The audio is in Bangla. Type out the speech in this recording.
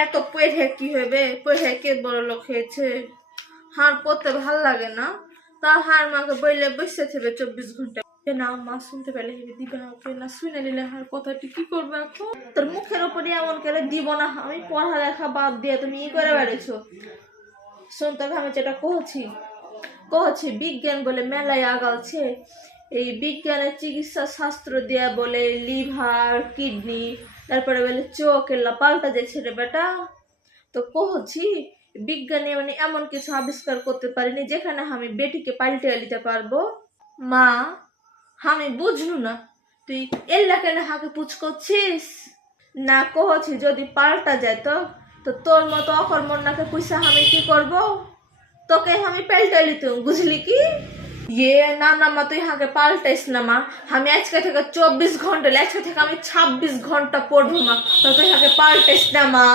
এত পড়ে কি হবে, পড়ে কে বড় লোক হয়েছে? হার পড়তে ভাল লাগে না, তা হার মাকে বইলে বসে থাকবে 24 ঘন্টা। না মা শুনতে পেলে হেবে দিবে ওকে, না শুনে নিলে হার কথাটি কি করবে এখন? তোর মুখের উপরে এমন করে দিব না, আমি পড়ালেখা বাদ দিয়ে তুমি ই করে বেড়েছো। শোন তোকে আমি যেটা কহছি বিজ্ঞান বলে মেলায় আগালছে। এই বিজ্ঞানের চিকিৎসা শাস্ত্র দিয়া বলে লিভার কিডনি তারপরে বলে চোখ এলা পাল্টা যাচ্ছে রে বেটা। তো কহছি বিজ্ঞানী মানে এমন কিছু আবিষ্কার করতে পারিনি যেখানে আমি বেটিকে পাল্টে নিতে পারবো। মা আমি বুঝলু না, তুই এল্লা কেন হাকে পুছ করছিস? না কহছি যদি পাল্টা যায় তো তোর মতো অকর্মণ্যাকে পয়সা আমি কি করব? তোকে আমি পাল্টে লিত, বুঝলি কি? না না মা, তুই হাকে পাল্টাইস না মা। আমি আজকে থেকে 24 ঘন্টা, আজকে থেকে আমি 26 ঘন্টা পড়বো মা। তো তুই হাকে পাল্টাইস না মা।